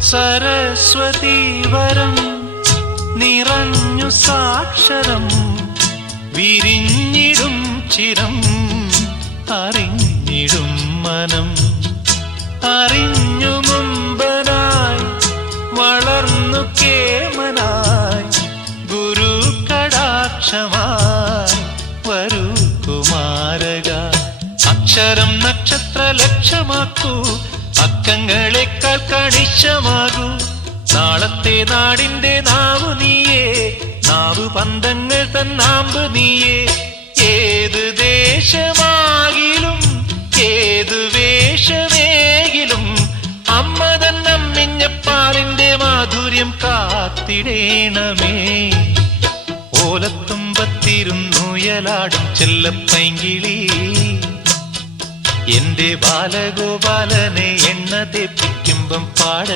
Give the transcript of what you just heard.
സരസ്വതി വരം നിറഞ്ഞു സാക്ഷരം വിരിഞ്ഞിടും ചിരം അറിഞ്ഞിടും മനം. അറിഞ്ഞു മുമ്പനായി വളർന്നു കേമനായി ഗുരു കടാക്ഷമായി വരൂ കുമാരക. അക്ഷരം നക്ഷത്ര ലക്ഷ്യമാക്കൂ അക്കങ്ങളെക്കാൾ കണിശമാകൂ. നാളത്തെ നാടിന്റെ നാവ് നീയേ. നാവ് പന്തങ്ങൾ തന്നാമ്പ് നീയേ. ഏത് ദേശമാകിലും ഏത് വേഷമേകിലും അമ്മ തന്നമ്മിഞ്ഞപ്പാറിന്റെ മാധുര്യം കാത്തിടേണമേ. ഓലത്തുമ്പത്തിരുന്നുയലാടും ചെല്ലപ്പൈങ്കിളി. എന്റെ ബാലഗോപാലനെ എണ്ണ തെപ്പിക്കുമ്പം പാട